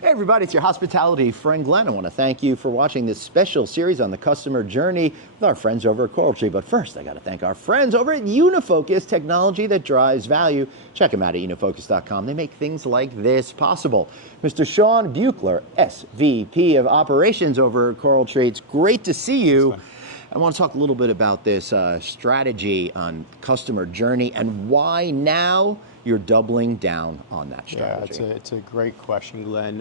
Hey everybody, it's your hospitality friend Glenn. I want to thank you for watching this special series on the customer journey with our friends over at CoralTree. But first, I got to thank our friends over at Unifocus, technology that drives value. Check them out at unifocus.com. They make things like this possible. Mr. Sean Beucler, SVP of Operations over at CoralTree. It's great to see you. I want to talk a little bit about this strategy on customer journey and why now you're doubling down on that strategy. Yeah, it's a great question, Glenn.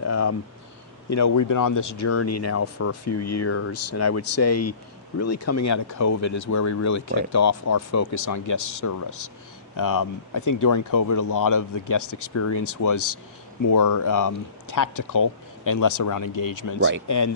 You know, we've been on this journey now for a few years, and I would say really coming out of COVID is where we really kicked off our focus on guest service. I think during COVID, a lot of the guest experience was more tactical and less around engagement. Right. And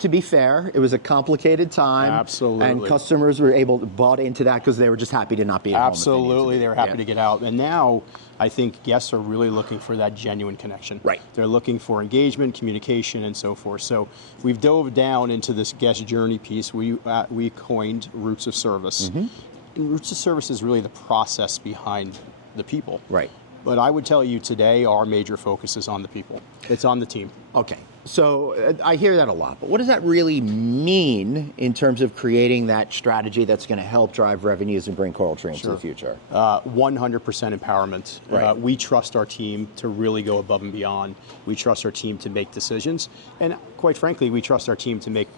to be fair, it was a complicated time. Absolutely. And customers were bought into that because they were just happy to not be at home. Absolutely. They were happy to get out. And now I think guests are really looking for that genuine connection. Right. They're looking for engagement, communication, and so forth. So we've dove down into this guest journey piece. We coined Roots of Service. And Roots of Service is really the process behind the people. Right. But I would tell you today, our major focus is on the people. It's on the team. Okay, so I hear that a lot, but what does that really mean in terms of creating that strategy that's going to help drive revenues and bring CoralTree into the future? 100% empowerment. Right. We trust our team to really go above and beyond. We trust our team to make decisions. And quite frankly, we trust our team to make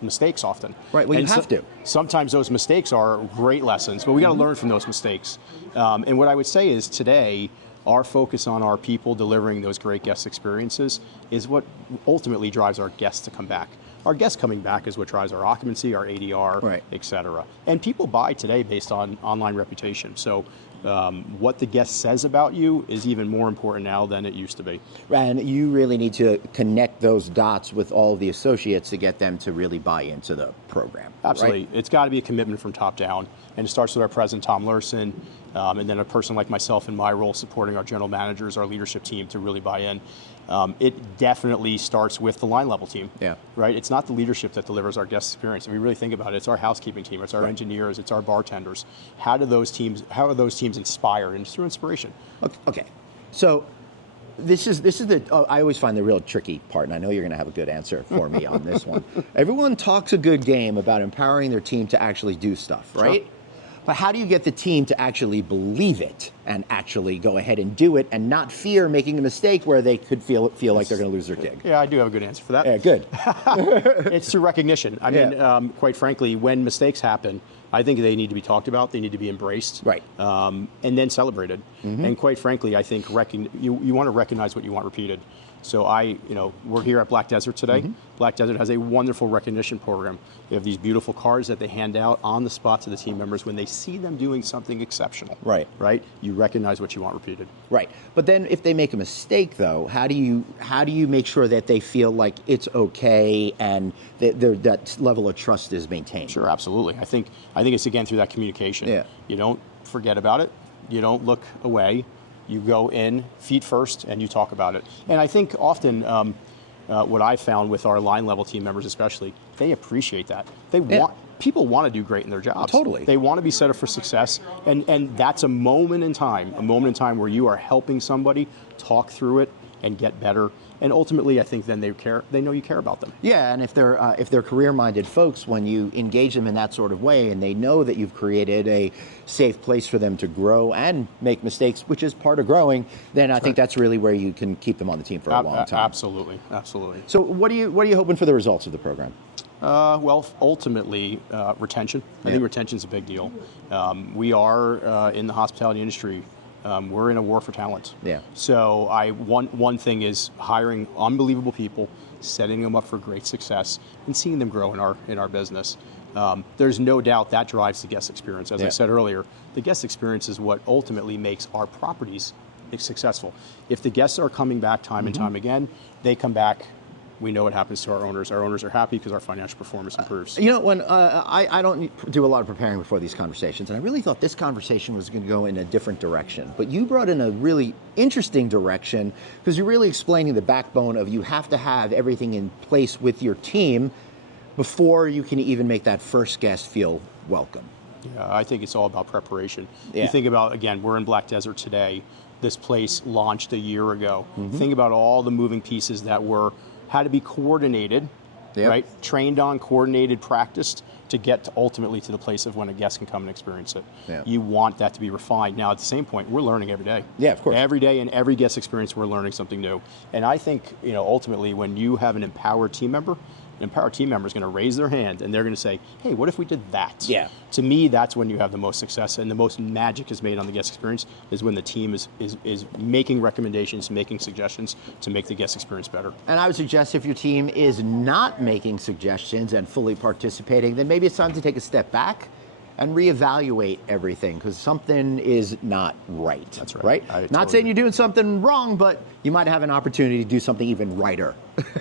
mistakes often. Right, well, you have to. Sometimes those mistakes are great lessons, but we got to learn from those mistakes. And what I would say is today, our focus on our people delivering those great guest experiences is what ultimately drives our guests to come back. Our guests coming back is what drives our occupancy, our ADR, et cetera. And people buy today based on online reputation. So what the guest says about you is even more important now than it used to be. And you really need to connect those dots with all of the associates to get them to really buy into the program. Absolutely. Right? It's got to be a commitment from top down. And it starts with our president, Tom Lerson, and then a person like myself in my role supporting our general managers, our leadership team to really buy in. It definitely starts with the line level team. Yeah. Right? It's not the leadership that delivers our guest experience. If we really think about it, it's our housekeeping team, it's our engineers, it's our bartenders. How are those teams inspired? And it's through inspiration. Okay. So this is I always find the real tricky part, and I know you're going to have a good answer for me on this one. Everyone talks a good game about empowering their team to actually do stuff, right? Sure. But how do you get the team to actually believe it and actually go ahead and do it and not fear making a mistake where they could feel like they're going to lose their gig? Yeah, I do have a good answer for that. Yeah, good. It's through recognition. I mean, quite frankly, when mistakes happen, I think they need to be talked about, they need to be embraced, and then celebrated. And quite frankly, I think you want to recognize what you want repeated. So we're here at Black Desert today. Black Desert has a wonderful recognition program. They have these beautiful cards that they hand out on the spot to the team members when they see them doing something exceptional. Right. You recognize what you want repeated. Right. But then if they make a mistake though, how do you make sure that they feel like it's okay and that level of trust is maintained? Sure, absolutely. I think it's again through that communication. Yeah. You don't forget about it. You don't look away. You go in, feet first, and you talk about it. And I think often what I found with our line level team members especially, they appreciate that. People want to do great in their jobs. Totally. They want to be set up for success, and that's a moment in time where you are helping somebody talk through it and get better. And ultimately, I think then they know you care about them. Yeah, and if they're career-minded folks, when you engage them in that sort of way and they know that you've created a safe place for them to grow and make mistakes, which is part of growing, then I think that's really where you can keep them on the team for a long time. Absolutely. So what are you hoping for the results of the program? Well, ultimately, retention. I think retention's a big deal. We are in the hospitality industry. We're in a war for talent. Yeah. So one thing is hiring unbelievable people, setting them up for great success, and seeing them grow in our business. There's no doubt that drives the guest experience. As I said earlier, the guest experience is what ultimately makes our properties successful. If the guests are coming back time and time again, they come back. We know what happens to our owners. Our owners are happy because our financial performance improves. You know, when I don't do a lot of preparing before these conversations, and I really thought this conversation was going to go in a different direction. But you brought in a really interesting direction because you're really explaining the backbone of you have to have everything in place with your team before you can even make that first guest feel welcome. Yeah, I think it's all about preparation. You think about, again, we're in Black Desert today. this place launched a year ago. Think about all the moving pieces that had to be coordinated, right? Trained on, coordinated, practiced to get ultimately to the place of when a guest can come and experience it. You want that to be refined. Now, at the same point, we're learning every day. Yeah, of course. Every day in every guest experience, we're learning something new. And I think, ultimately, when you have an empowered team member, an empowered team member is going to raise their hand and they're going to say, hey, what if we did that? Yeah. To me, that's when you have the most success and the most magic is made on the guest experience is when the team is making recommendations, making suggestions to make the guest experience better. And I would suggest if your team is not making suggestions and fully participating, then maybe it's time to take a step back and reevaluate everything because something is not right. That's right. Not saying you're doing something wrong, but you might have an opportunity to do something even righter.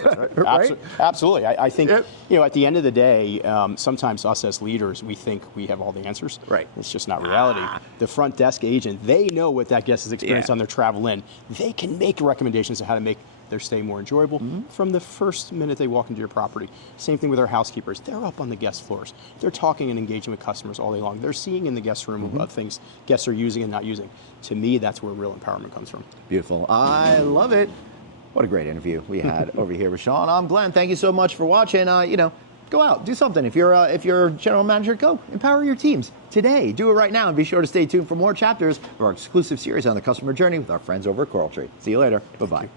That's right. Absolutely. I think, at the end of the day, sometimes us as leaders, we think we have all the answers. Right. It's just not reality. The front desk agent, they know what that guest has experienced on their travel in. They can make recommendations on how to make their stay more enjoyable from the first minute they walk into your property. Same thing with our housekeepers. They're up on the guest floors. They're talking and engaging with customers all day long. They're seeing in the guest room about things guests are using and not using. To me, that's where real empowerment comes from. Beautiful. I love it. What a great interview we had over here with Sean. I'm Glenn. Thank you so much for watching. Go out, do something. If you're general manager, go empower your teams today. Do it right now, and be sure to stay tuned for more chapters of our exclusive series on the customer journey with our friends over at CoralTree. See you later. Bye-bye.